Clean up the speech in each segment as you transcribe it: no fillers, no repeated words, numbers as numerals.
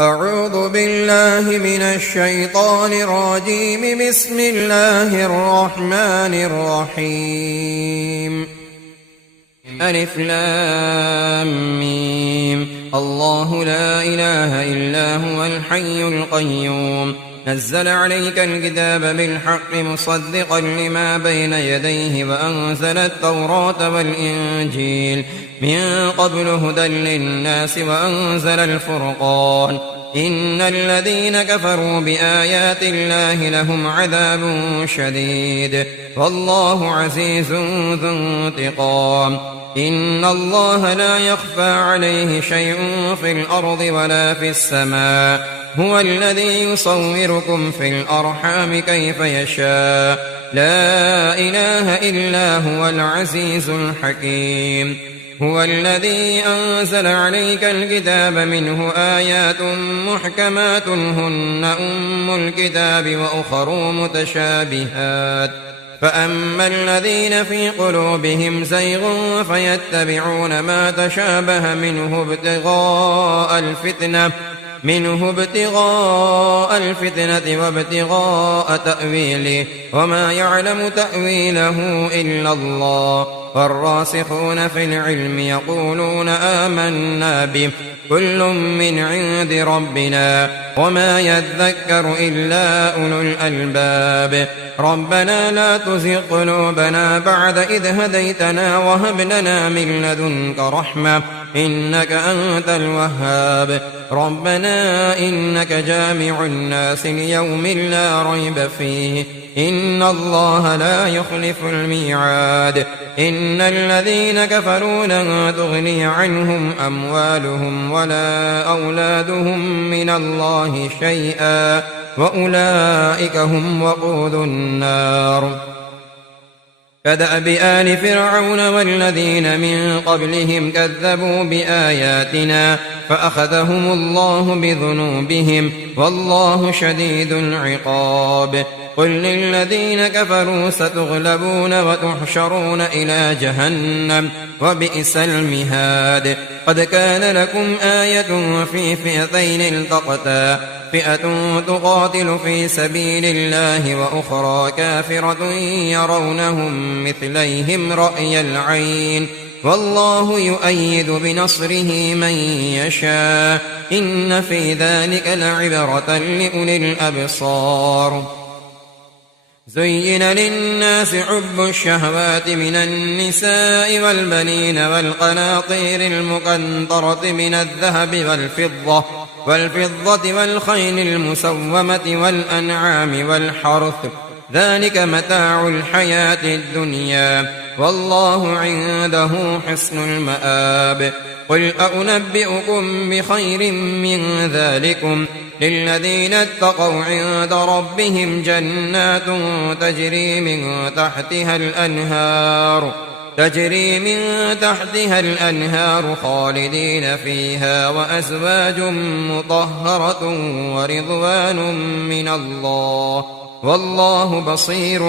أعوذ بالله من الشيطان الرجيم. بسم الله الرحمن الرحيم. ألف لام ميم. الله لا إله إلا هو الحي القيوم. نزل عليك الكتاب بالحق مصدقا لما بين يديه وأنزل التوراة والإنجيل من قبل هدى للناس وأنزل الفرقان. إن الذين كفروا بآيات الله لهم عذاب شديد والله عزيز ذو انتقام. إن الله لا يخفى عليه شيء في الأرض ولا في السماء. هو الذي يصوركم في الأرحام كيف يشاء. لا إله إلا هو العزيز الحكيم. هو الذي أنزل عليك الكتاب منه آيات محكمات هن أم الكتاب وأخر متشابهات. فأما الذين في قلوبهم زيغ فيتبعون ما تشابه منه ابتغاء الفتنة وابتغاء تأويله وما يعلم تأويله إلا الله. والراسخون في العلم يقولون آمنا به كل من عند ربنا وما يذكر إلا أولو الألباب. ربنا لا تزغ قلوبنا بعد إذ هديتنا وهب لنا من لدنك رحمة إنك أنت الوهاب. ربنا إنك جامع الناس ليوم لا ريب فيه إن الله لا يخلف الميعاد. إن الذين كفروا لن تغني عنهم أموالهم ولا أولادهم من الله شيئا وأولئك هم وقود النار. كدأب آل فرعون والذين من قبلهم كذبوا بآياتنا فأخذهم الله بذنوبهم والله شديد العقاب. قل للذين كفروا ستغلبون وتحشرون إلى جهنم وبئس المهاد. قد كان لكم آية في فئتين التقتا فئة تقاتل في سبيل الله وأخرى كافرة يرونهم مثليهم رأي العين والله يؤيد بنصره من يشاء. إن في ذلك لعبرة لأولي الأبصار. زين للناس حب الشهوات من النساء والبنين والقناطير المقنطرة من الذهب والفضة والخيل المسومة والأنعام والحرث ذلك متاع الحياة الدنيا والله عنده حسن المآب. قل أنبئكم بخير من ذلكم للذين اتقوا عند ربهم جنات تجري من تحتها الأنهار خالدين فيها وأزواج مطهرة ورضوان من الله والله بصير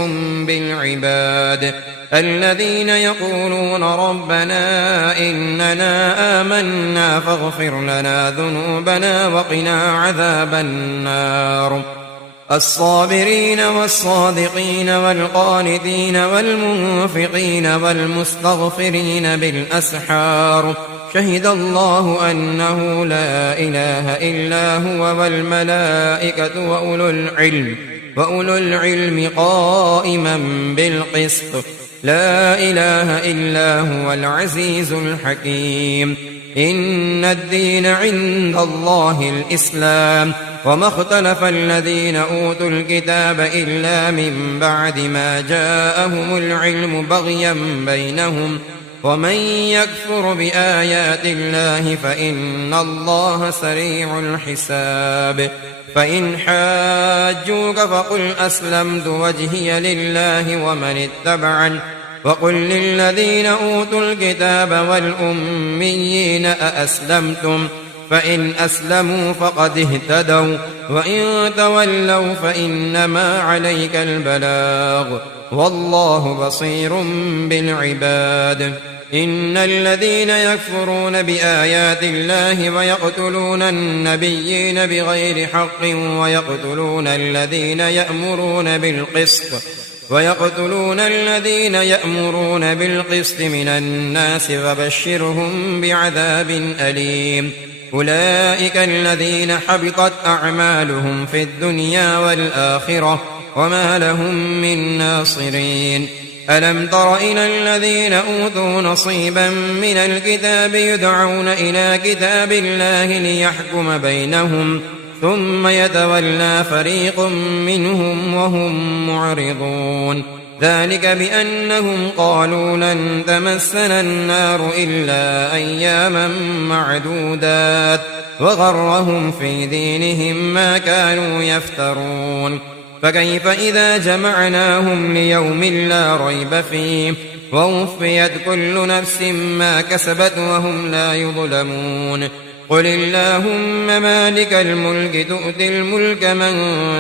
بالعباد. الذين يقولون ربنا إننا آمنا فاغفر لنا ذنوبنا وقنا عذاب النار. الصابرين والصادقين والقانتين والمنفقين والمستغفرين بالأسحار. شهد الله أنه لا إله إلا هو والملائكة وأولو العلم قائما بالقسط. لا إله إلا هو العزيز الحكيم. إن الدين عند الله الإسلام وما اختلف الذين أوتوا الكتاب إلا من بعد ما جاءهم العلم بغيا بينهم ومن يكفر بآيات الله فإن الله سريع الحساب. فإن حاجوك فقل أسلمت وجهي لله ومن اتبعني وقل للذين أوتوا الكتاب والأميين أأسلمتم فإن أسلموا فقد اهتدوا وإن تولوا فإنما عليك البلاغ والله بصير بالعباد. إن الذين يكفرون بآيات الله ويقتلون النبيين بغير حق ويقتلون الذين يأمرون بالقسط من الناس فبشرهم بعذاب أليم. أولئك الذين حبطت أعمالهم في الدنيا والآخرة وما لهم من ناصرين. ألم تر إلى الذين أوتوا نصيبا من الكتاب يدعون إلى كتاب الله ليحكم بينهم ثم يتولى فريق منهم وهم معرضون. ذلك بأنهم قالوا لن تمسنا النار إلا أياما معدودات وغرهم في دينهم ما كانوا يفترون. فكيف إذا جمعناهم ليوم لا ريب فيه ووفيت كل نفس ما كسبت وهم لا يظلمون. قل اللهم مالك الملك تؤتي الملك من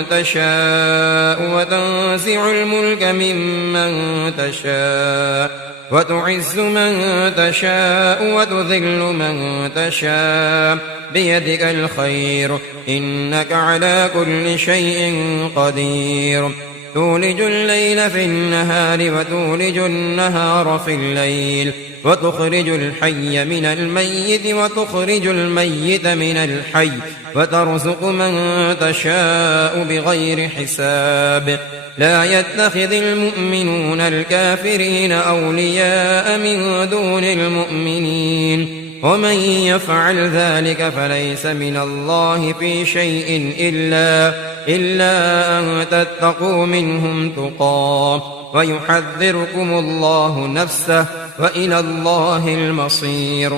تشاء وتنزع الملك ممن تشاء وتعز من تشاء وتذل من تشاء بيدك الخير إنك على كل شيء قدير. تولج الليل في النهار وتولج النهار في الليل وتخرج الحي من الميت وتخرج الميت من الحي وترزق من تشاء بغير حساب. لا يتخذ المؤمنون الكافرين أولياء من دون المؤمنين ومن يفعل ذلك فليس من الله في شيء إلا أن تتقوا منهم تقاه ويحذركم الله نفسه وإلى الله المصير.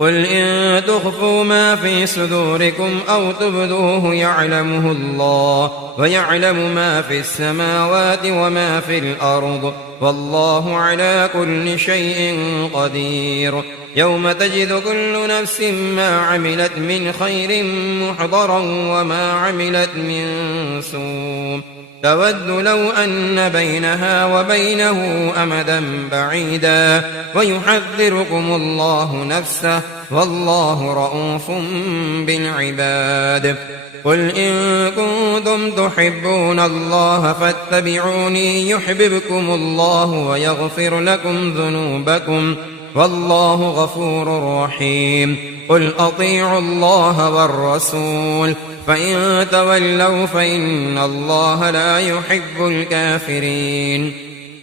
قل إن تخفوا ما في صدوركم أو تبدوه يعلمه الله ويعلم ما في السماوات وما في الأرض والله على كل شيء قدير. يوم تجد كل نفس ما عملت من خير محضرا وما عملت من سوء تود لو أن بينها وبينه أمدا بعيدا ويحذركم الله نفسه والله رءوف بالعباد. قل إن كنتم تحبون الله فاتبعوني يحببكم الله ويغفر لكم ذنوبكم والله غفور رحيم. قل أطيعوا الله والرسول فإن تولوا فإن الله لا يحب الكافرين.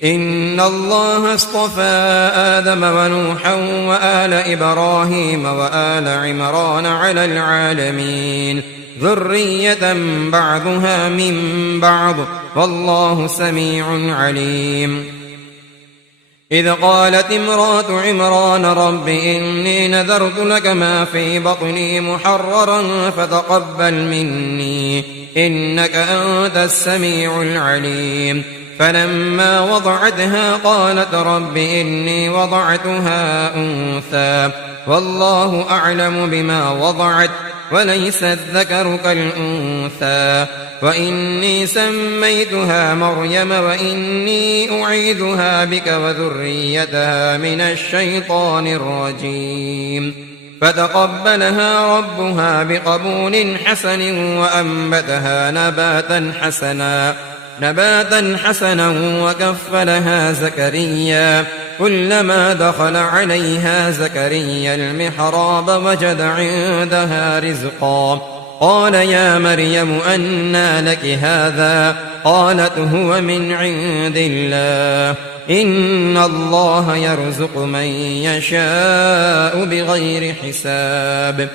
إن الله اصطفى آدم ونوحا وآل إبراهيم وآل عمران على العالمين ذرية بعضها من بعض والله سميع عليم. إذ قالت امرأة عمران رب إني نذرت لك ما في بطني محررا فتقبل مني إنك أنت السميع العليم. فلما وضعتها قالت رب إني وضعتها أنثى والله أعلم بما وضعت وليس الذكر كالأنثى وإني سميتها مريم وإني أعيذها بك وذريتها من الشيطان الرجيم. فتقبلها ربها بقبول حسن وأنبتها نباتا حسنا وكفلها زكريا كلما دخل عليها زكريا المحراب وجد عندها رزقا قال يا مريم أنى لك هذا قالت هو من عند الله إن الله يرزق من يشاء بغير حساب.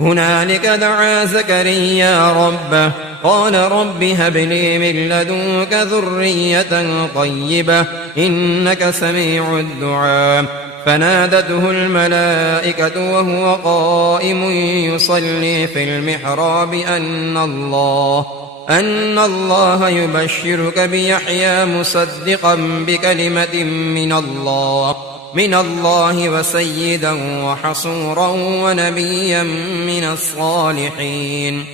هنالك دعا زكريا ربه قال رب هب لي من لدنك ذرية طيبة إنك سميع الدعاء. فنادته الملائكة وهو قائم يصلي في المحراب أن الله يبشرك بيحيى مصدقا بكلمة من الله وسيدا وحصورا ونبيا من الصالحين.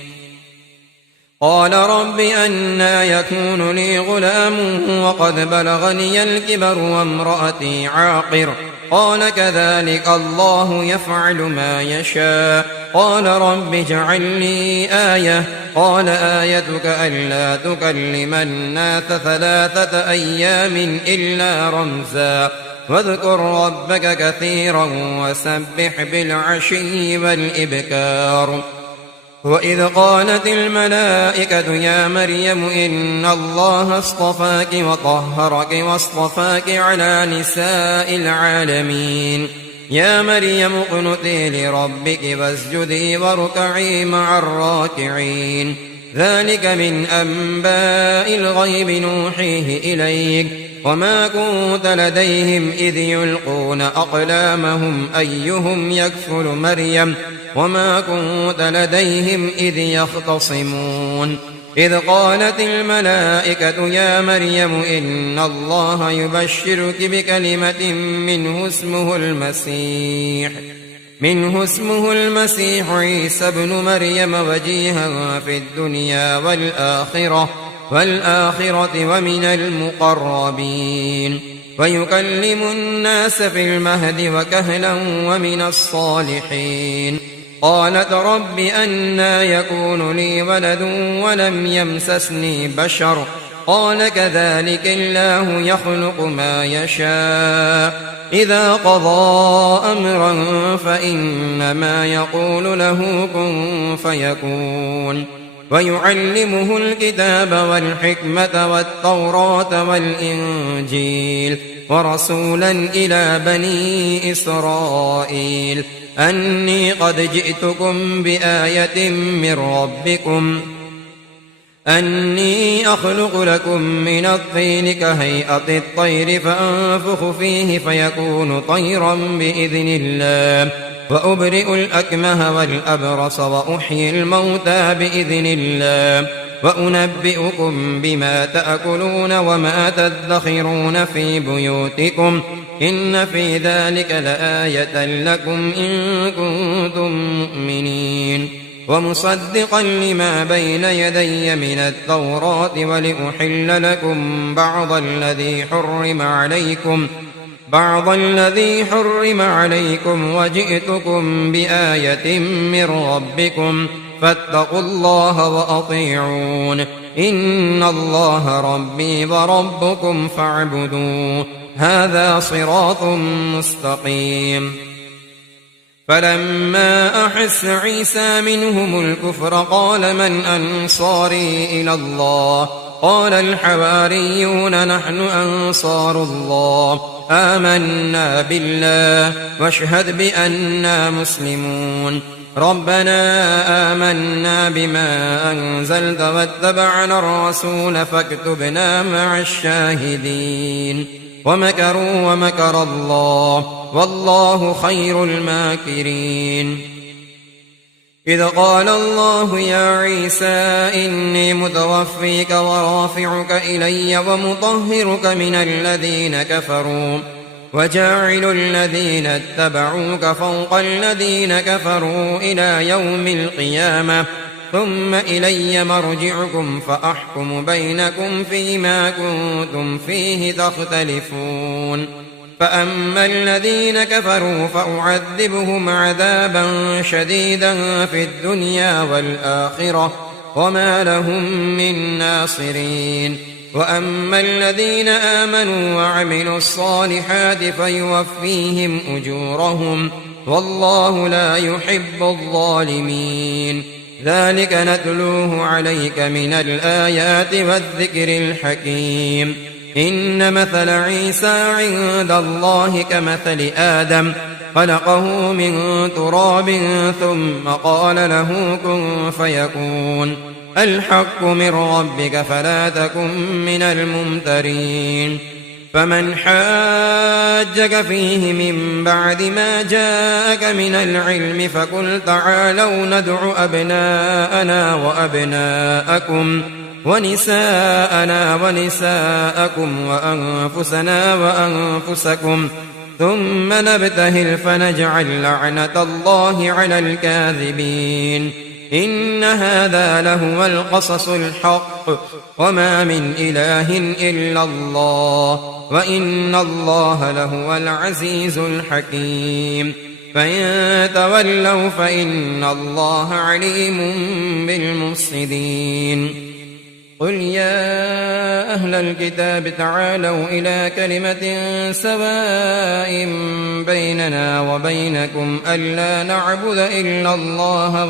قال رب أنى يكون لي غلام وقد بلغني الكبر وامرأتي عاقر قال كذلك الله يفعل ما يشاء قال رب اجعل لي آية قال آيتك ألا تكلم الناس 3 أيام إلا رمزا واذكر ربك كثيرا وسبح بالعشي والإبكار وإذ قالت الملائكة يا مريم إن الله اصطفاك وطهرك واصطفاك على نساء العالمين يا مريم اقنتي لربك واسجدي واركعي مع الراكعين ذلك من أنباء الغيب نوحيه إليك وما كنت لديهم إذ يلقون أقلامهم أيهم يكفل مريم وما كنت لديهم إذ يختصمون إذ قالت الملائكة يا مريم إن الله يبشرك بكلمة منه اسمه المسيح عيسى ابن مريم وجيها في الدنيا والآخرة ومن المقربين ويكلم الناس في المهد وكهلا ومن الصالحين قالت رب أنى يكون لي ولد ولم يمسسني بشر قال كذلك الله يخلق ما يشاء إذا قضى أمرا فإنما يقول له كن فيكون ويعلمه الكتاب والحكمة والتوراة والإنجيل ورسولا إلى بني إسرائيل أني قد جئتكم بآية من ربكم أني أخلق لكم من الطين كهيئة الطير فأنفخ فيه فيكون طيرا بإذن الله وأبرئ الأكمه والأبرص وأحيي الموتى بإذن الله وأنبئكم بما تأكلون وما تدخرون في بيوتكم إن في ذلك لآية لكم إن كنتم مؤمنين ومصدقا لما بين يدي من التوراة ولأحل لكم بعض الذي حرم عليكم وجئتكم بآية من ربكم فاتقوا الله وأطيعون إن الله ربي وربكم فاعبدوه هذا صراط مستقيم فلما أحس عيسى منهم الكفر قال من أنصاري إلى الله قال الحواريون نحن أنصار الله آمنا بالله واشهد بأننا مسلمون ربنا آمنا بما أنزلت واتبعنا الرسول فاكتبنا مع الشاهدين ومكروا ومكر الله والله خير الماكرين إذ قال الله يا عيسى إني متوفيك ورافعك إلي ومطهرك من الذين كفروا وجاعل الذين اتبعوك فوق الذين كفروا إلى يوم القيامة ثم إلي مرجعكم فأحكم بينكم فيما كنتم فيه تختلفون فأما الذين كفروا فأعذبهم عذابا شديدا في الدنيا والآخرة وما لهم من ناصرين وأما الذين آمنوا وعملوا الصالحات فيوفيهم أجورهم والله لا يحب الظالمين ذلك نتلوه عليك من الآيات والذكر الحكيم إن مثل عيسى عند الله كمثل آدم خلقه من تراب ثم قال له كن فيكون الحق من ربك فلا تكن من الممترين فمن حاجك فيه من بعد ما جاءك من العلم فقل تعالوا ندع أبناءنا وأبناءكم ونساءنا ونساءكم وأنفسنا وأنفسكم ثم نبتهل فنجعل لعنة الله على الكاذبين إن هذا لهو القصص الحق وما من إله إلا الله وإن الله لهو العزيز الحكيم فإن تولوا فإن الله عليم بالمفسدين قل يا أهل الكتاب تعالوا إلى كلمة سواء بيننا وبينكم ألا نعبد إلا الله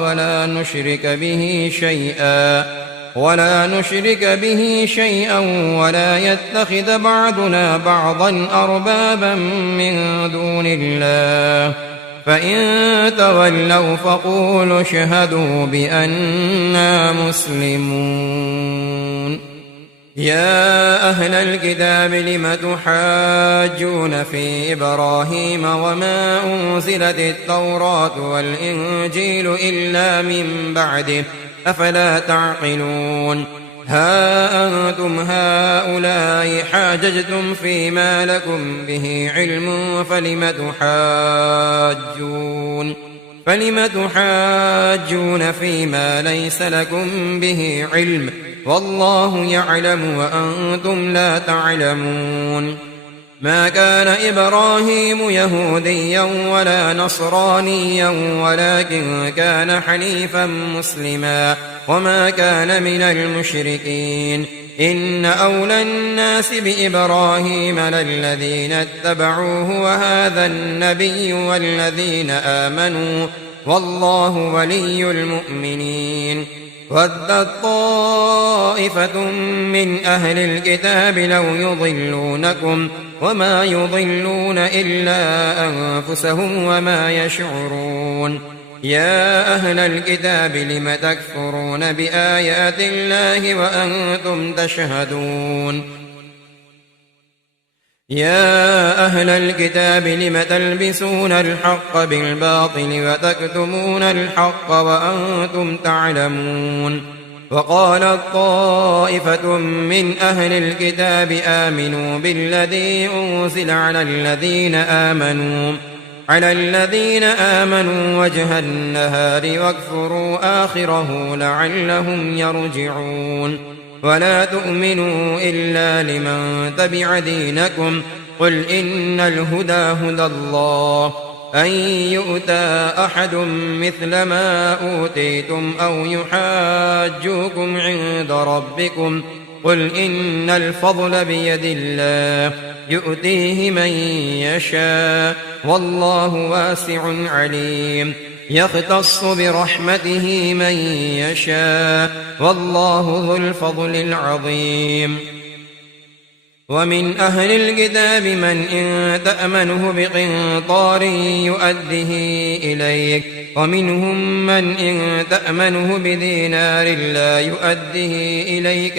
ولا نشرك به شيئا ولا يتخذ بعضنا بعضا أربابا من دون الله فإن تولوا فقولوا اشهدوا بأننا مسلمون يا أهل الكتاب لم تحاجون في إبراهيم وما أنزلت التوراة والإنجيل إلا من بعده أفلا تعقلون ها أنتم هؤلاء حاججتم فيما لكم به علم فلم تحاجون فيما ليس لكم به علم والله يعلم وأنتم لا تعلمون ما كان إبراهيم يهوديا ولا نصرانيا ولكن كان حنيفا مسلما وما كان من المشركين إن أولى الناس بإبراهيم للذين اتبعوه وهذا النبي والذين آمنوا والله ولي المؤمنين ودت طائفة من أهل الكتاب لو يضلونكم وما يضلون إلا أنفسهم وما يشعرون يا أهل الكتاب لم تكفرون بآيات الله وأنتم تشهدون يا أهل الكتاب لم تلبسون الحق بالباطل وتكتمون الحق وأنتم تعلمون وقالت طائفة من أهل الكتاب آمنوا بالذي أنزل على الذين آمنوا وجه النهار واكفروا آخره لعلهم يرجعون ولا تؤمنوا إلا لمن تبع دينكم قل إن الهدى هدى الله أن يؤتى أحد مثل ما أوتيتم أو يحاجوكم عند ربكم قل إن الفضل بيد الله يؤتيه من يشاء والله واسع عليم يختص برحمته من يشاء والله ذو الفضل العظيم ومن أهل الكتاب من إن تأمنه بقنطار يؤده إليك ومنهم من إن تأمنه بدينار لا يؤده إليك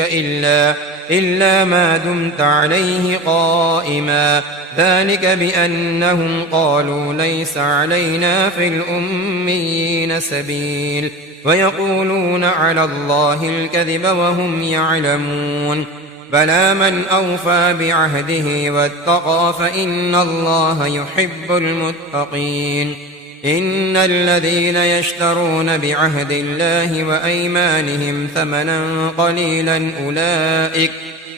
إلا ما دمت عليه قائما ذلك بأنهم قالوا ليس علينا في الأميين سبيل ويقولون على الله الكذب وهم يعلمون بلى من أوفى بعهده واتقى فإن الله يحب المتقين إن الذين يشترون بعهد الله وأيمانهم ثمنا قليلا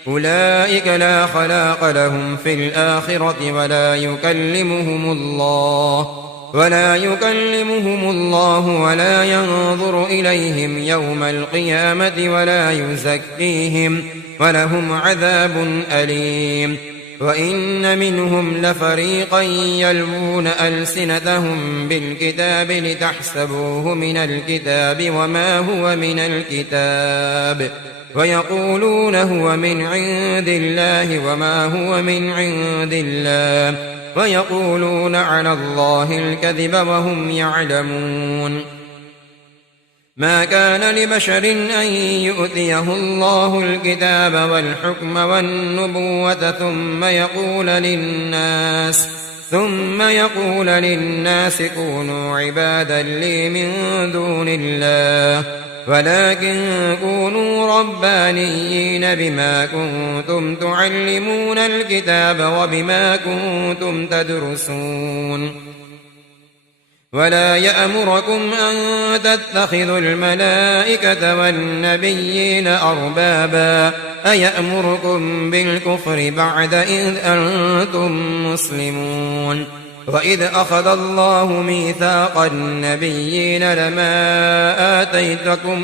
أولئك لا خلاق لهم في الآخرة ولا يكلمهم الله ولا ينظر إليهم يوم القيامة ولا يزكيهم ولهم عذاب أليم وإن منهم لفريقا يلوون ألسنتهم بالكتاب لتحسبوه من الكتاب وما هو من الكتاب ويقولون هو من عند الله وما هو من عند الله ويقولون على الله الكذب وهم يعلمون ما كان لبشر أن يؤتيه الله الكتاب والحكم والنبوة ثم يقول للناس كونوا عبادا لي من دون الله ولكن كونوا ربانيين بما كنتم تعلمون الكتاب وبما كنتم تدرسون ولا يأمركم أن تتخذوا الملائكة والنبيين أربابا أيأمركم بالكفر بعد إذ أنتم مسلمون وإذ أخذ الله ميثاق النبيين لما آتيتكم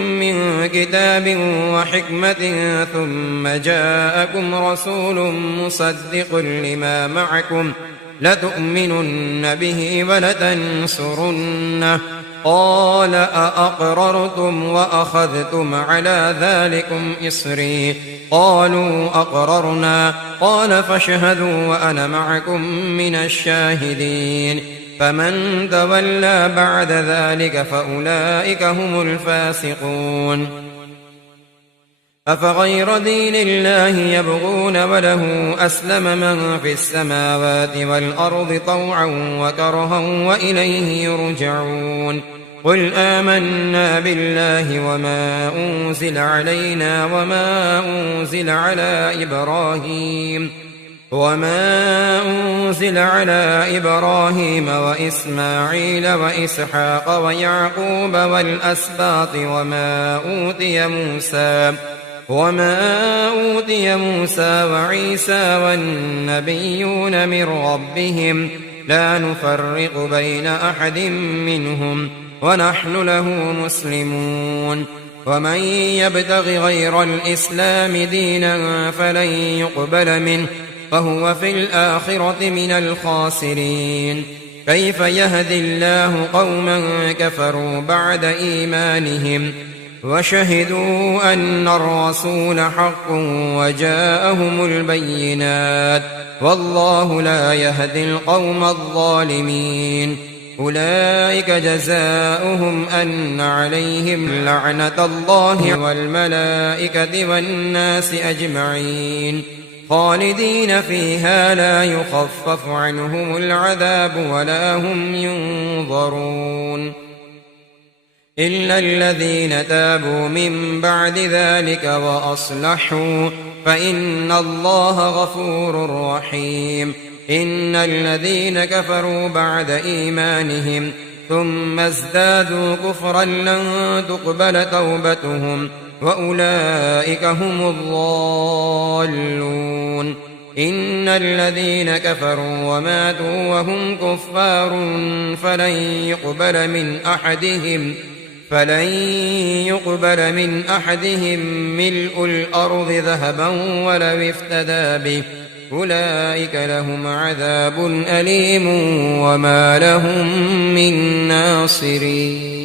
من كتاب وحكمة ثم جاءكم رسول مصدق لما معكم لتؤمنن به ولتنصرنه قال أأقررتم وأخذتم على ذلكم إصري قالوا أقررنا قال فاشهدوا وأنا معكم من الشاهدين فمن تولى بعد ذلك فأولئك هم الفاسقون أفغير دين الله يبغون وله أسلم من في السماوات والأرض طوعا وكرها وإليه يرجعون قل آمنا بالله وما أنزل علينا وما أنزل على إبراهيم وإسماعيل وإسحاق ويعقوب والأسباط وما أوتي موسى وعيسى والنبيون من ربهم لا نفرق بين أحد منهم ونحن له مسلمون ومن يبتغ غير الإسلام دينا فلن يقبل منه وهو في الآخرة من الخاسرين كيف يهدي الله قوما كفروا بعد إيمانهم وشهدوا أن الرسول حق وجاءهم البينات والله لا يهدي القوم الظالمين أولئك جزاؤهم أن عليهم لعنة الله والملائكة والناس أجمعين خالدين فيها لا يخفف عنهم العذاب ولا هم ينظرون إلا الذين تابوا من بعد ذلك وأصلحوا فإن الله غفور رحيم إن الذين كفروا بعد إيمانهم ثم ازدادوا كفرا لن تقبل توبتهم وأولئك هم الضالون إن الذين كفروا وماتوا وهم كفار فلن يقبل من أحدهم ملء الأرض ذهبا ولو افتدى به أولئك لهم عذاب أليم وما لهم من ناصرين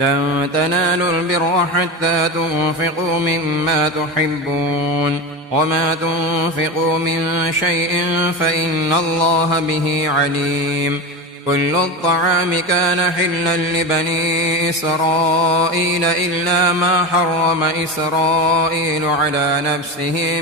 لن تنالوا البر حتى تنفقوا مما تحبون وما تنفقوا من شيء فإن الله به عليم كل الطعام كان حلا لبني إسرائيل إلا ما حرم إسرائيل على نفسه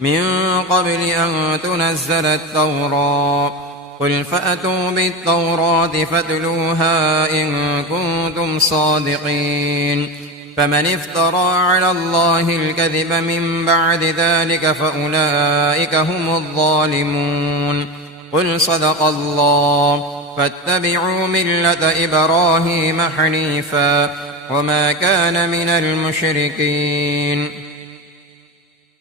من قبل أن تنزل التوراة قل فأتوا بالتوراة فاتلوها إن كنتم صادقين فمن افترى على الله الكذب من بعد ذلك فأولئك هم الظالمون قل صدق الله فاتبعوا ملة إبراهيم حنيفا وما كان من المشركين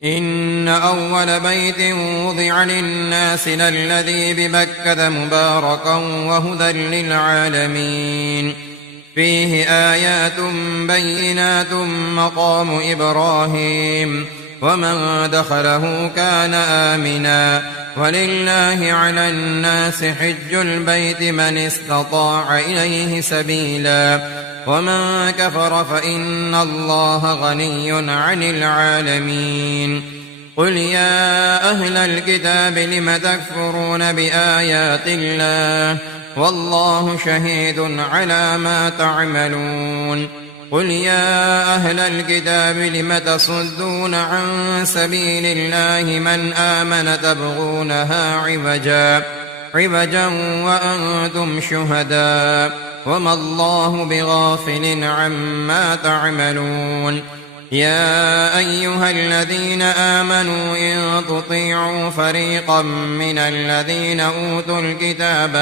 إن أول بيت وضع للناس للذي ببكة مباركا وهدى للعالمين فيه آيات بينات مقام إبراهيم ومن دخله كان آمنا ولله على الناس حج البيت من استطاع إليه سبيلا ومن كفر فإن الله غني عن العالمين قل يا أهل الكتاب لم تكفرون بآيات الله والله شهيد على ما تعملون قل يا أهل الكتاب لم تصدون عن سبيل الله من آمن تبغونها عوجا وأنتم شهداء وما الله بغافل عما تعملون يا أيها الذين آمنوا إن تطيعوا فريقا من الذين أوتوا الكتاب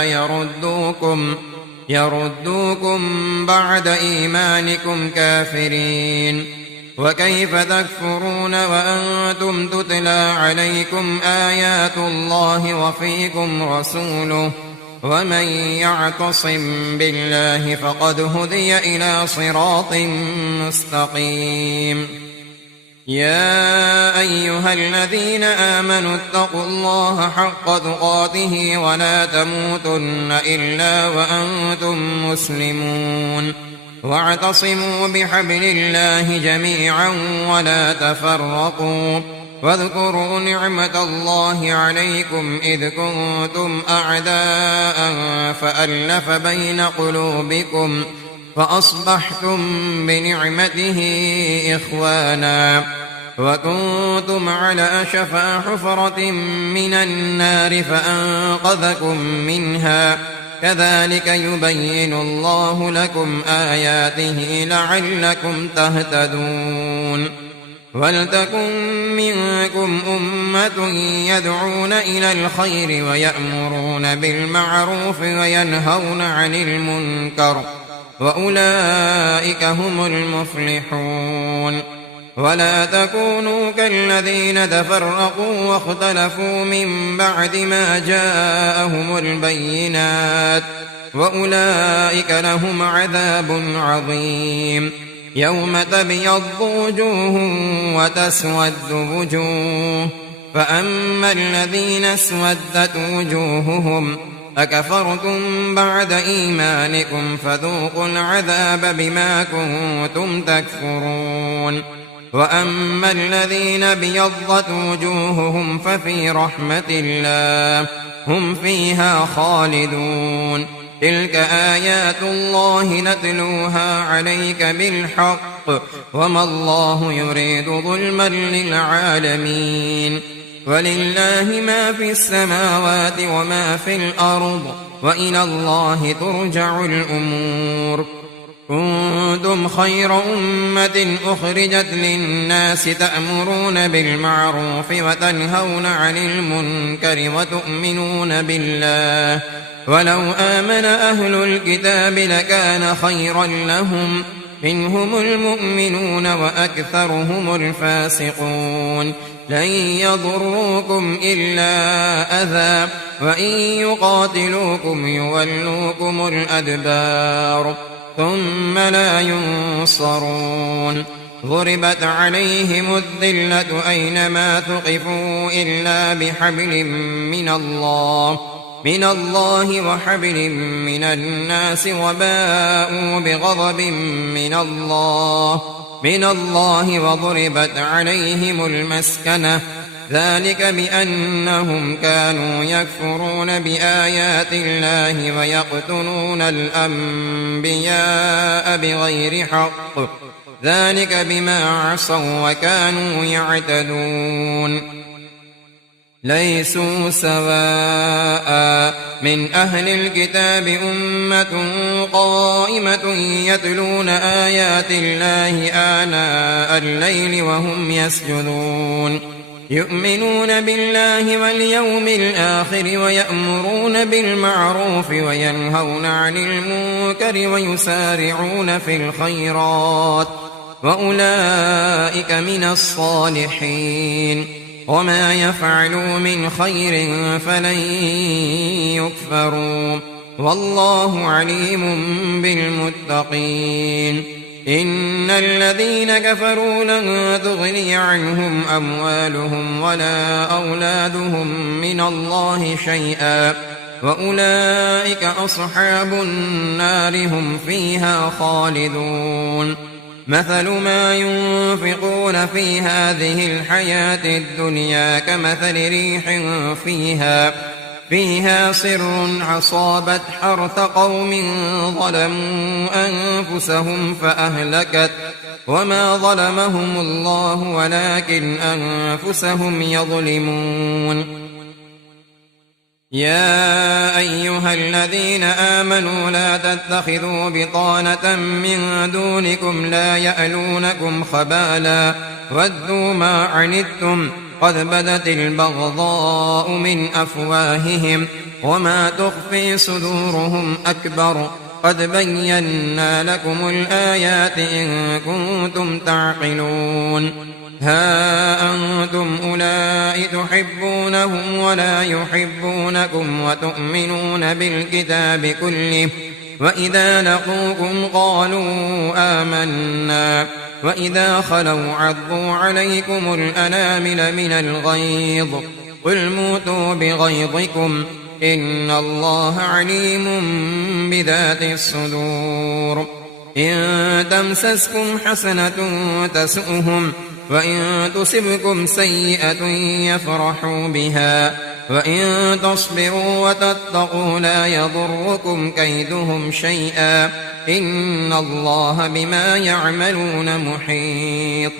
يردوكم بعد إيمانكم كافرين. وكيف تكفرون وأنتم تتلى عليكم آيات الله وفيكم رسوله ومن يعتصم بالله فقد هدي إلى صراط مستقيم. يا أيها الذين آمنوا اتقوا الله حق تقاته ولا تموتن إلا وأنتم مسلمون واعتصموا بحبل الله جميعا ولا تفرقوا واذكروا نعمة الله عليكم إذ كنتم أعداء فألف بين قلوبكم فأصبحتم بنعمته إخوانا وكنتم على شفا حفرة من النار فأنقذكم منها كذلك يبين الله لكم آياته لعلكم تهتدون. ولتكن منكم أمة يدعون إلى الخير ويأمرون بالمعروف وينهون عن المنكر وأولئك هم المفلحون. ولا تكونوا كالذين تفرقوا واختلفوا من بعد ما جاءهم البينات وأولئك لهم عذاب عظيم. يوم تبيض وجوه وتسود وجوه فأما الذين اسودت وجوههم أكفرتم بعد إيمانكم فذوقوا العذاب بما كنتم تكفرون. وأما الذين بيضت وجوههم ففي رحمة الله هم فيها خالدون. تلك آيات الله نتلوها عليك بالحق وما الله يريد ظلما للعالمين. ولله ما في السماوات وما في الأرض وإلى الله ترجع الأمور. كنتم خير أمة أخرجت للناس تأمرون بالمعروف وتنهون عن المنكر وتؤمنون بالله ولو آمن أهل الكتاب لكان خيرا لهم منهم المؤمنون وأكثرهم الفاسقون. لن يضروكم إلا أذى وإن يقاتلوكم يولوكم الأدبار ثم لا ينصرون. ضربت عليهم الذلة أينما ثقفوا إلا بحبل من الله وحبل من الناس وباءوا بغضب من الله وضربت عليهم المسكنة ذلك بأنهم كانوا يكفرون بآيات الله ويقتلون الأنبياء بغير حق ذلك بما عصوا وكانوا يعتدون. ليسوا سواء من أهل الكتاب أمة قائمة يتلون آيات الله آناء الليل وهم يسجدون يؤمنون بالله واليوم الآخر ويأمرون بالمعروف وينهون عن المنكر ويسارعون في الخيرات وأولئك من الصالحين. وما يفعلوا من خير فلن يكفروا والله عليم بالمتقين. إن الذين كفروا لن تغني عنهم أموالهم ولا أولادهم من الله شيئا وأولئك أصحاب النار هم فيها خالدون. مثل ما ينفقون في هذه الحياة الدنيا كمثل ريح فيها صر أصابت حرث قوم ظلموا أنفسهم فأهلكت وما ظلمهم الله ولكن أنفسهم يظلمون. يا أيها الذين آمنوا لا تتخذوا بطانة من دونكم لا يألونكم خبالا ودوا ما عنتم قد بدت البغضاء من أفواههم وما تخفي صدورهم أكبر قد بينا لكم الآيات إن كنتم تعقلون ها أنتم أولئك تحبونهم ولا يحبونكم وتؤمنون بالكتاب كله وإذا لقوكم قالوا آمنا وإذا خلوا عضوا عليكم الأنامل من الغيظ قل موتوا بغيظكم إن الله عليم بذات الصدور إن تمسسكم حسنة تسؤهم وإن تصبكم سيئة يفرحوا بها وإن تصبروا وتتقوا لا يضركم كيدهم شيئا إن الله بما يعملون محيط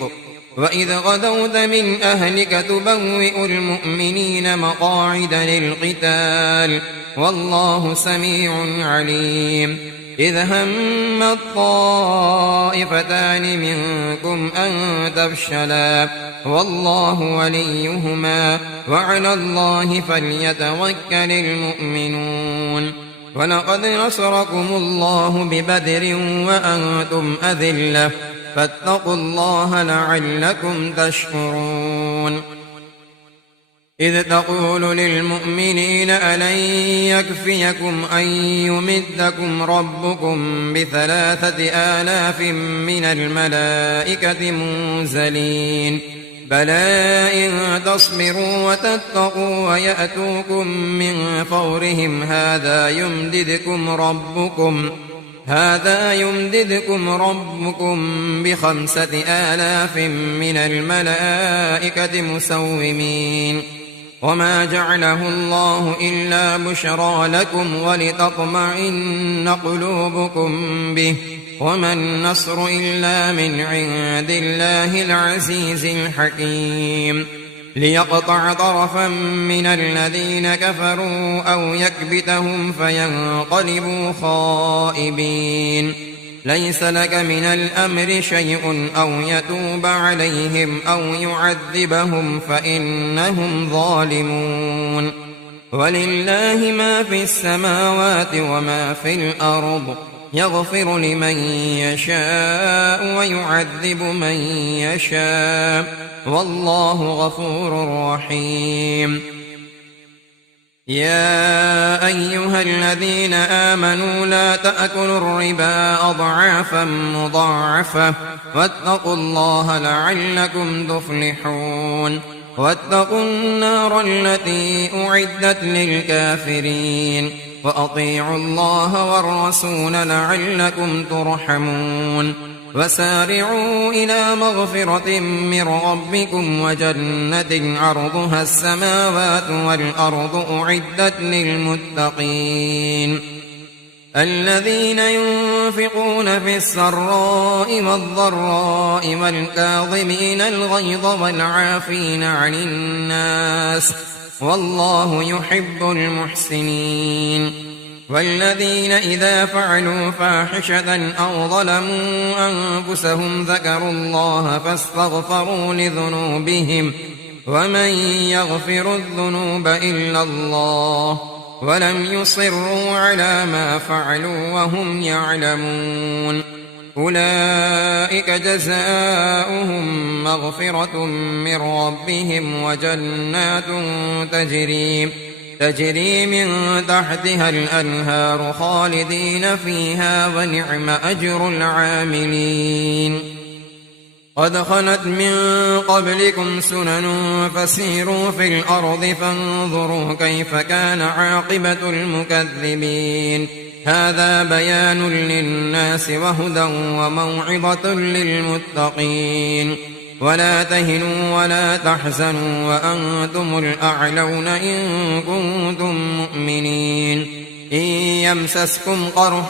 وإذ غدوت من أهلك تبوئ المؤمنين مقاعد للقتال والله سميع عليم إذ هم الطائفتان منكم أن تفشلا والله وليهما وعلى الله فليتوكل المؤمنون ولقد نصركم الله ببدر وأنتم أذلة فاتقوا الله لعلكم تشكرون إذ تقول للمؤمنين ألن يكفيكم أن يمدكم ربكم ب3,000 من الملائكة منزلين بلى إن تصبروا وتتقوا ويأتوكم من فورهم هذا يمددكم ربكم ب5,000 من الملائكة مسومين وما جعله الله إلا بشرى لكم ولتطمئن قلوبكم به وما النصر إلا من عند الله العزيز الحكيم ليقطع طرفا من الذين كفروا أو يكبتهم فينقلبوا خائبين ليس لك من الأمر شيء أو يتوب عليهم أو يعذبهم فإنهم ظالمون ولله ما في السماوات وما في الأرض يغفر لمن يشاء ويعذب من يشاء والله غفور رحيم يا أيها الذين آمنوا لا تأكلوا الربا أضعافا مضاعفة واتقوا الله لعلكم تفلحون واتقوا النار التي أعدت للكافرين وأطيعوا الله والرسول لعلكم ترحمون وسارعوا إلى مغفرة من ربكم وجنة عرضها السماوات والأرض أعدت للمتقين الذين ينفقون في السراء والضراء والكاظمين الغيظ والعافين عن الناس والله يحب المحسنين والذين إذا فعلوا فاحشة أو ظلموا أنفسهم ذكروا الله فاستغفروا لذنوبهم ومن يغفر الذنوب إلا الله ولم يصروا على ما فعلوا وهم يعلمون أولئك جزاؤهم مغفرة من ربهم وجنات تجري من تحتها الأنهار خالدين فيها ونعم أجر العاملين قد خلت من قبلكم سنن فسيروا في الأرض فانظروا كيف كان عاقبة المكذبين هذا بيان للناس وهدى وموعظة للمتقين ولا تهنوا ولا تحزنوا وأنتم الأعلون إن كنتم مؤمنين إن يمسسكم قرح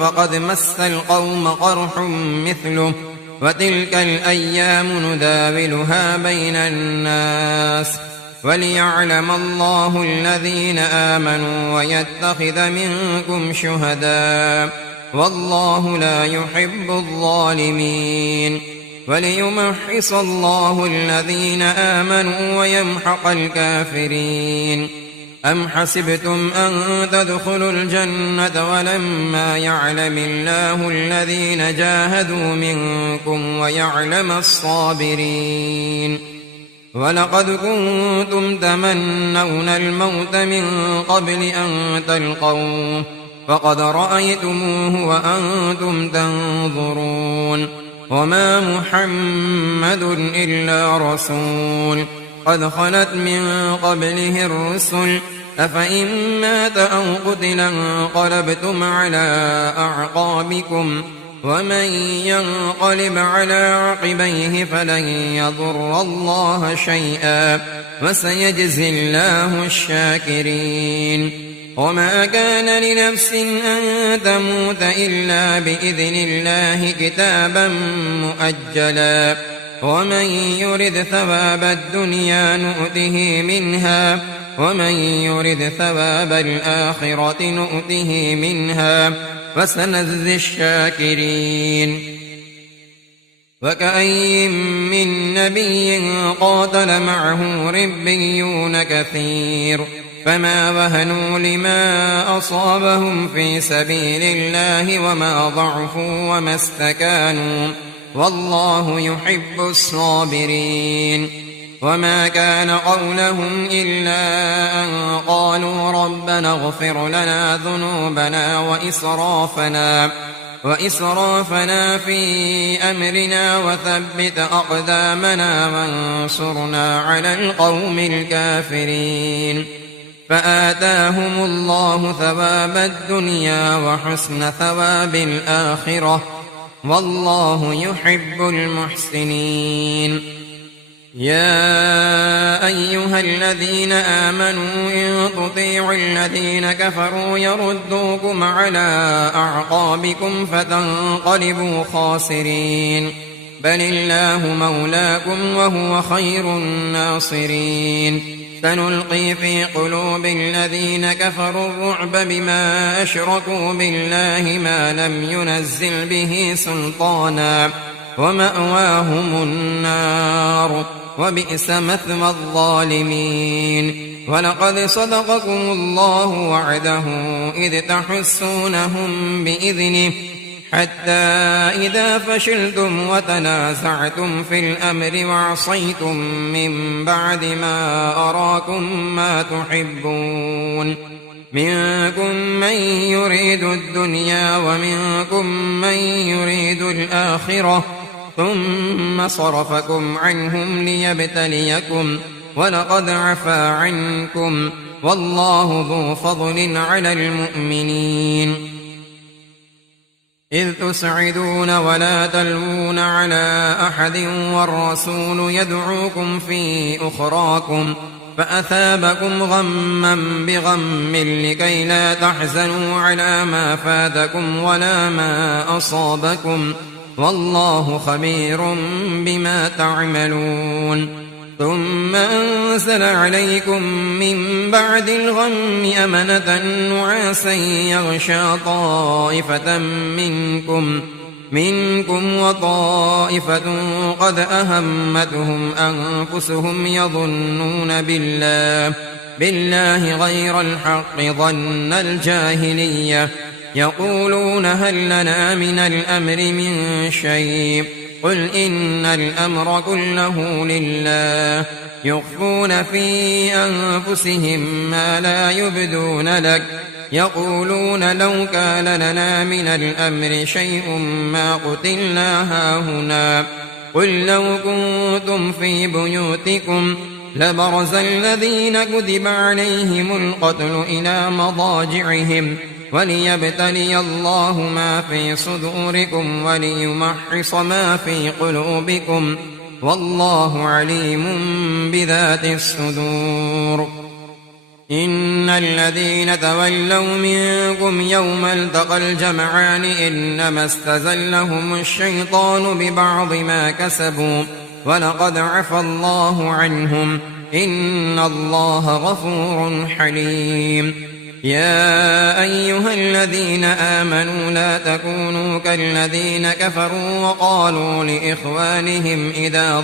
فقد مس القوم قرح مثله وتلك الأيام نداولها بين الناس وليعلم الله الذين آمنوا ويتخذ منكم شهداء والله لا يحب الظالمين وليمحص الله الذين آمنوا ويمحق الكافرين أم حسبتم أن تدخلوا الجنة ولما يعلم الله الذين جاهدوا منكم ويعلم الصابرين ولقد كنتم تمنون الموت من قبل أن تلقوه فقد رأيتموه وأنتم تنظرون وما محمد إلا رسول قد خلت من قبله الرسل أفإن مات أو قتل انقلبتم على أعقابكم ومن ينقلب على عقبيه فلن يضر الله شيئا وسيجزي الله الشاكرين وما كان لنفس أن تموت إلا بإذن الله كتابا مؤجلا ومن يرد ثواب الدنيا نؤته منها ومن يرد ثواب الآخرة نؤته منها وسنجزي الشاكرين وكأين من نبي قاتل معه ربيون كثير فما وهنوا لما أصابهم في سبيل الله وما ضعفوا وما استكانوا والله يحب الصابرين وما كان قولهم إلا أن قالوا ربنا اغفر لنا ذنوبنا وإسرافنا في أمرنا وثبت أقدامنا وانصرنا على القوم الكافرين فآتاهم الله ثواب الدنيا وحسن ثواب الآخرة والله يحب المحسنين يا أيها الذين آمنوا إن تطيعوا الذين كفروا يردوكم على أعقابكم فتنقلبوا خاسرين بل الله مولاكم وهو خير الناصرين سنلقي في قلوب الذين كفروا الرعب بما أشركوا بالله ما لم ينزل به سلطانا ومأواهم النار وبئس مثوى الظالمين ولقد صدقكم الله وعده إذ تحسونهم بإذنه حتى إذا فشلتم وتنازعتم في الأمر وعصيتم من بعد ما أراكم ما تحبون منكم من يريد الدنيا ومنكم من يريد الآخرة ثم صرفكم عنهم ليبتليكم ولقد عفا عنكم والله ذو فضل على المؤمنين إذ تسعدون ولا تلوون على أحد والرسول يدعوكم في أخراكم فأثابكم غما بغم لكي لا تحزنوا على ما فاتكم ولا ما أصابكم والله خبير بما تعملون ثم أنزل عليكم من بعد الغم أمنة نعاسا يغشى طائفة منكم وطائفة قد أهمتهم أنفسهم يظنون بالله غير الحق ظن الجاهلية يقولون هل لنا من الأمر من شيء قل إن الأمر كله لله يخفون في أنفسهم ما لا يبدون لك يقولون لو كان لنا من الأمر شيء ما قتلنا هاهنا قل لو كنتم في بيوتكم لبرز الذين كتب عليهم القتل إلى مضاجعهم وليبتلي الله ما في صدوركم وليمحص ما في قلوبكم والله عليم بذات الصدور إن الذين تولوا منكم يوم التقى الجمعان إنما استزلهم الشيطان ببعض ما كسبوا ولقد عفى الله عنهم إن الله غفور حليم. يا أيها الذين آمنوا لا تكونوا كالذين كفروا وقالوا لإخوانهم إذا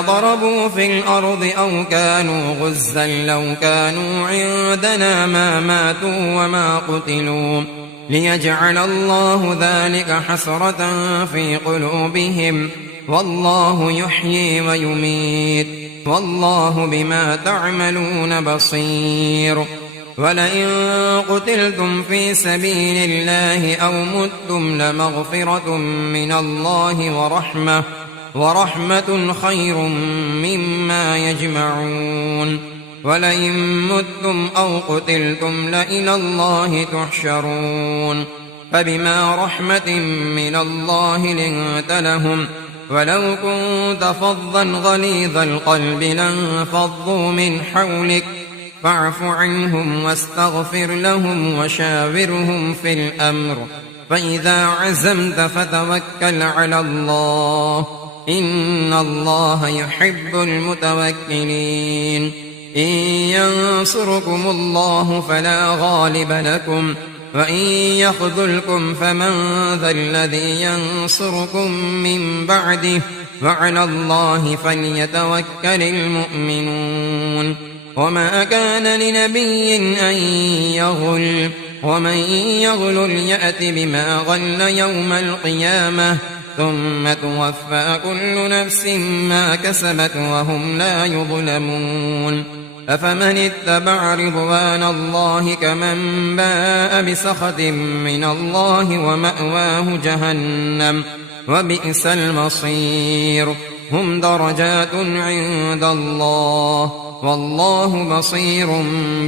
ضربوا في الأرض أو كانوا غزا لو كانوا عندنا ما ماتوا وما قتلوا ليجعل الله ذلك حسرة في قلوبهم والله يحيي ويميت والله بما تعملون بصير. ولئن قتلتم في سبيل الله أو متم لمغفرة من الله ورحمة خير مما يجمعون. ولئن متم أو قتلتم لإلى الله تحشرون. فبما رحمة من الله لنت لهم ولو كنت فظا غليظ القلب لانفضوا من حولك فاعف عنهم واستغفر لهم وشاورهم في الأمر فإذا عزمت فتوكل على الله إن الله يحب المتوكلين. إن ينصركم الله فلا غالب لكم وإن يخذلكم فمن ذا الذي ينصركم من بعده وعلى الله فليتوكل المؤمنون. وما كان لنبي أن يغل ومن يغل يأت بما غل يوم القيامة ثم توفى كل نفس ما كسبت وهم لا يظلمون. أفمن اتبع رضوان الله كمن باء بسخط من الله ومأواه جهنم وبئس المصير. هم درجات عند الله والله بصير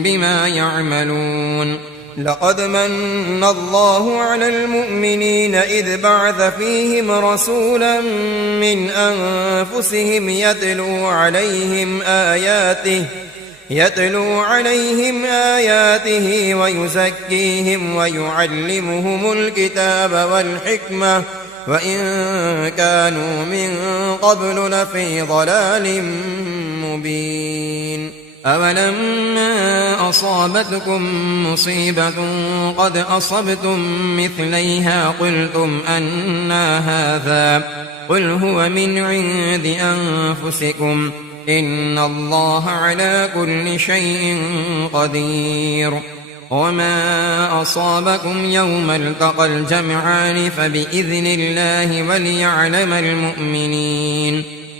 بما يعملون. لقد من الله على المؤمنين إذ بعث فيهم رسولا من أنفسهم يتلو عليهم آياته ويزكيهم ويعلمهم الكتاب والحكمة وإن كانوا من قبل لفي ضلال مبين. أولما أصابتكم مصيبة قد أصبتم مثليها قلتم أنى هذا قل هو من عند أنفسكم إن الله على كل شيء قدير. وما أصابكم يوم التقى الجمعان فبإذن الله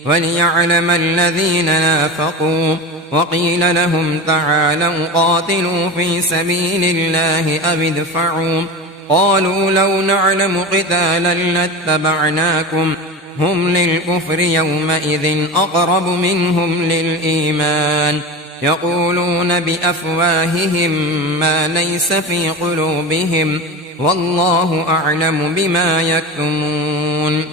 وليعلم الذين نافقوا. وقيل لهم تعالوا قاتلوا في سبيل الله أو ادفعوا قالوا لو نعلم قتالا لاتبعناكم هم للكفر يومئذ أقرب منهم للإيمان يقولون بأفواههم ما ليس في قلوبهم والله أعلم بما يكتمون.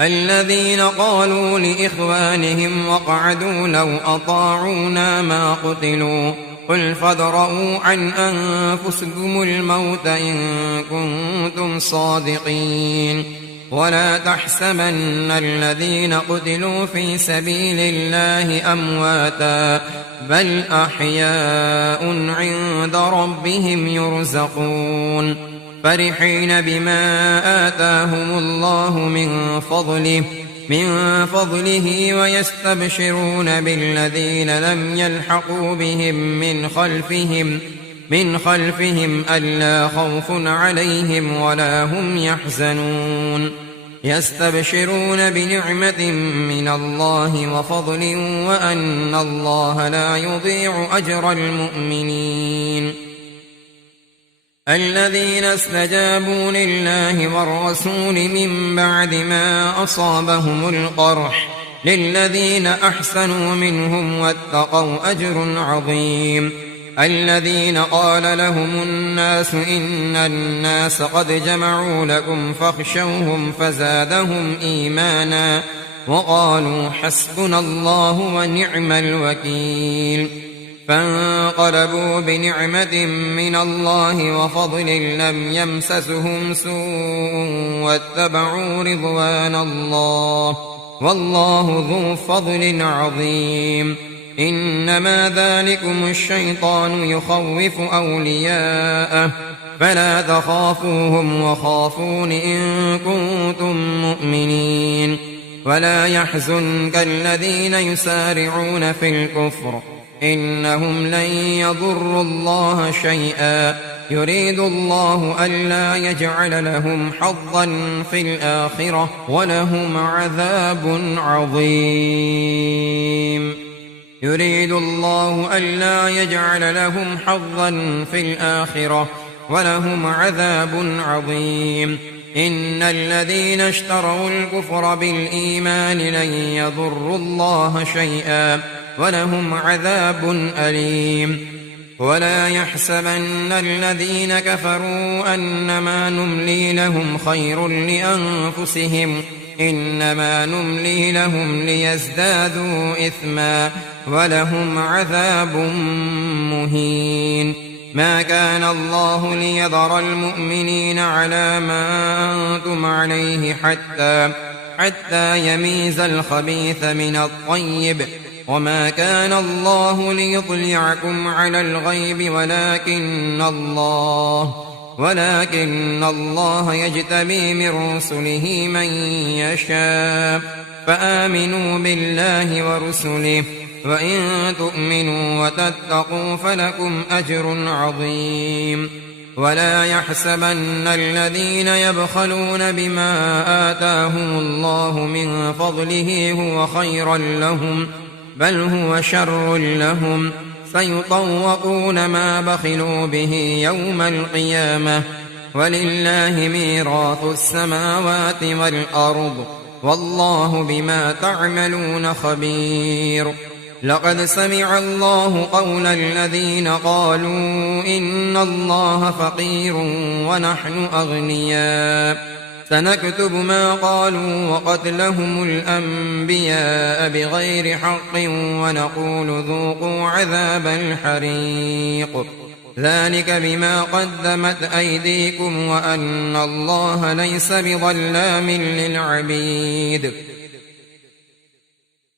الذين قالوا لإخوانهم وقعدوا لو أطاعونا ما قتلوا قل فادرءوا عن أنفسكم الموت إن كنتم صادقين. ولا تحسبن الذين قتلوا في سبيل الله أمواتا بل أحياء عند ربهم يرزقون فرحين بما آتاهم الله من فضله ويستبشرون بالذين لم يلحقوا بهم من خلفهم ألا خوف عليهم ولا هم يحزنون. يستبشرون بنعمة من الله وفضل وأن الله لا يضيع أجر المؤمنين. الذين استجابوا لله والرسول من بعد ما أصابهم القرح للذين أحسنوا منهم واتقوا أجر عظيم. الذين قال لهم الناس إن الناس قد جمعوا لكم فاخشوهم فزادهم إيمانا وقالوا حسبنا الله ونعم الوكيل. فانقلبوا بنعمة من الله وفضل لم يمسسهم سوء واتبعوا رضوان الله والله ذو فضل عظيم. إنما ذلكم الشيطان يخوف أولياءه فلا تخافوهم وخافون إن كنتم مؤمنين. ولا يحزنك الذين يسارعون في الكفر إنهم لن يضروا الله شيئا يريد الله ألا يجعل لهم حظا في الآخرة ولهم عذاب عظيم. يريد الله ألا يجعل لهم حظا في الآخرة ولهم عذاب عظيم. إن الذين اشتروا الكفر بالإيمان لن يضروا الله شيئا ولهم عذاب أليم. ولا يحسبن الذين كفروا أنما نملي لهم خير لأنفسهم إنما نملي لهم ليزدادوا إثما ولهم عذاب مهين. ما كان الله ليذر المؤمنين على ما أنتم عليه حتى يميز الخبيث من الطيب وما كان الله ليطلعكم على الغيب ولكن الله يجتبي من رسله من يشاء فآمنوا بالله ورسله وإن تؤمنوا وتتقوا فلكم أجر عظيم. ولا يحسبن الذين يبخلون بما آتاهم الله من فضله هو خيرا لهم بل هو شر لهم سيطوقون ما بخلوا به يوم القيامة ولله ميراث السماوات والأرض والله بما تعملون خبير. لقد سمع الله قول الذين قالوا إن الله فقير ونحن أغنياء سنكتب ما قالوا وقتلهم الأنبياء بغير حق ونقول ذوقوا عذاب الحريق ذلك بما قدمت أيديكم وأن الله ليس بظلام للعبيد.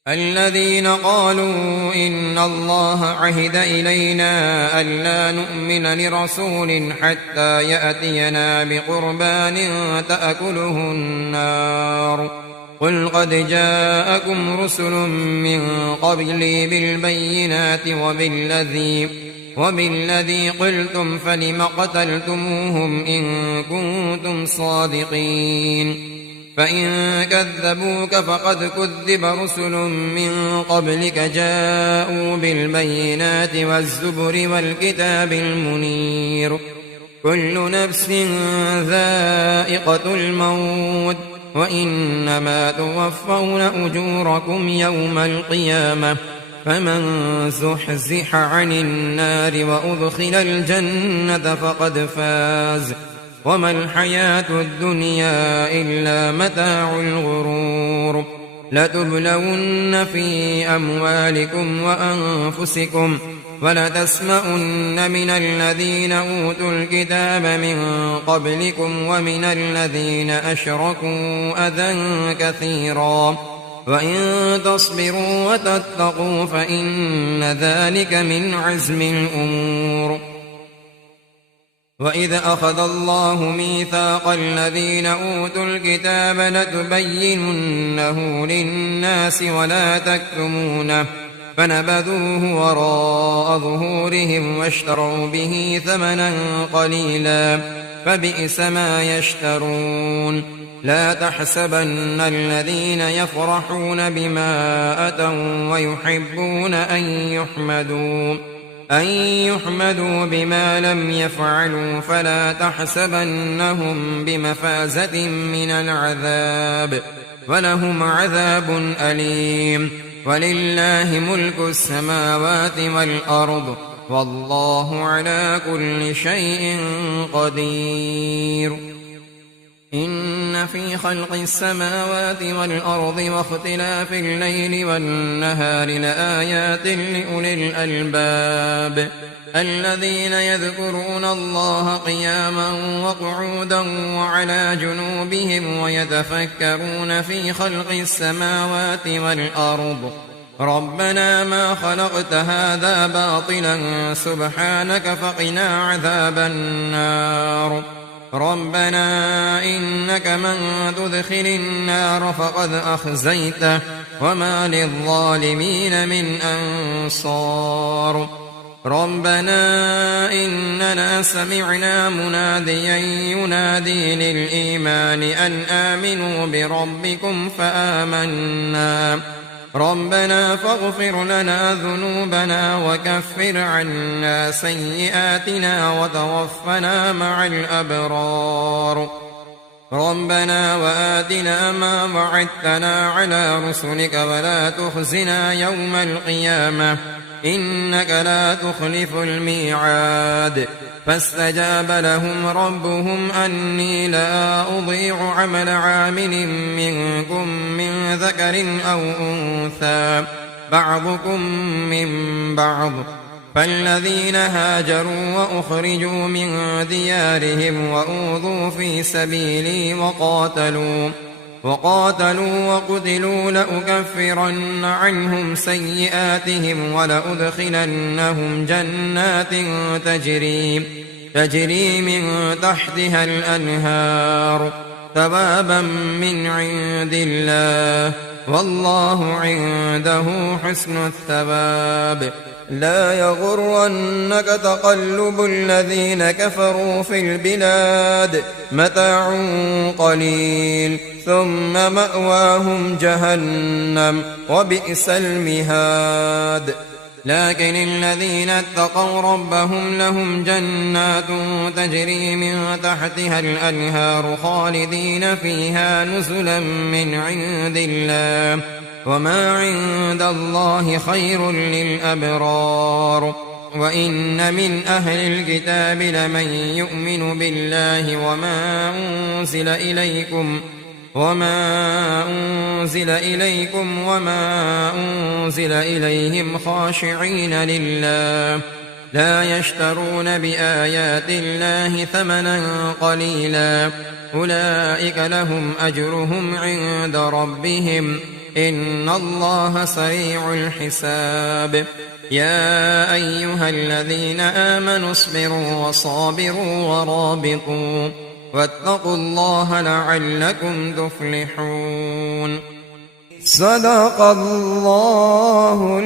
الذين قالوا إن الله عهد إلينا ألا نؤمن لرسول حتى يأتينا بقربان تأكله النار قل قد جاءكم رسل من قبلي بالبينات وبالذي قلتم فلم قتلتموهم إن كنتم صادقين. فإن كذبوك فقد كذب رسل من قبلك جاءوا بالبينات والزبر والكتاب المنير كل نفس ذائقة الموت وإنما توفون أجوركم يوم القيامة فمن زحزح عن النار وأدخل الجنة فقد فاز وما الحياة الدنيا إلا متاع الغرور. لتبلون في أموالكم وأنفسكم ولتسمعن من الذين أوتوا الكتاب من قبلكم ومن الذين أشركوا أذى كثيرا وإن تصبروا وتتقوا فإن ذلك من عزم الأمور. وإذ أخذ الله ميثاق الذين أوتوا الكتاب لتبيننه للناس ولا تكتمونه فنبذوه وراء ظهورهم واشتروا به ثمنا قليلا فبئس ما يشترون. لا تحسبن الذين يفرحون بما أتوا ويحبون أن يحمدوا بما لم يفعلوا فلا تحسبنهم بمفازة من العذاب ولهم عذاب أليم. ولله ملك السماوات والأرض والله على كل شيء قدير. إن في خلق السماوات والأرض واختلاف الليل والنهار لآيات لأولي الألباب الذين يذكرون الله قياما وقعودا وعلى جنوبهم ويتفكرون في خلق السماوات والأرض ربنا ما خلقت هذا باطلا سبحانك فقنا عذاب النار ربنا إنك من تدخل النار فقد أخزيته وما للظالمين من أنصار ربنا إننا سمعنا مناديا ينادي للإيمان أن آمنوا بربكم فآمنا ربنا فاغفر لنا ذنوبنا وكفر عنا سيئاتنا وتوفنا مع الأبرار ربنا وآتنا ما وعدتنا على رسلك ولا تخزنا يوم القيامة إنك لا تخلف الميعاد فاستجاب لهم ربهم أني لا أضيع عمل عامل منكم من ذكر أو أنثى بعضكم من بعض فالذين هاجروا وأخرجوا من ديارهم وأوذوا في سبيلي وقاتلوا وقتلوا لأكفرن عنهم سيئاتهم ولأدخلنهم جنات تجري من تحتها الأنهار ثوابا من عند الله والله عنده حسن الثواب لا يغرنك تقلب الذين كفروا في البلاد متاع قليل ثم مأواهم جهنم وبئس المهاد لكن الذين اتقوا ربهم لهم جنات تجري من تحتها الأنهار خالدين فيها نزلا من عند الله وما عند الله خير للأبرار وإن من أهل الكتاب لمن يؤمن بالله وما أنزل إليكم وما أنزل إليهم خاشعين لله لا يشترون بآيات الله ثمنا قليلا أولئك لهم أجرهم عند ربهم إن الله سريع الحساب يا أيها الذين آمنوا اصبروا وصابروا ورابطوا واتقوا الله لعلكم تفلحون صدق الله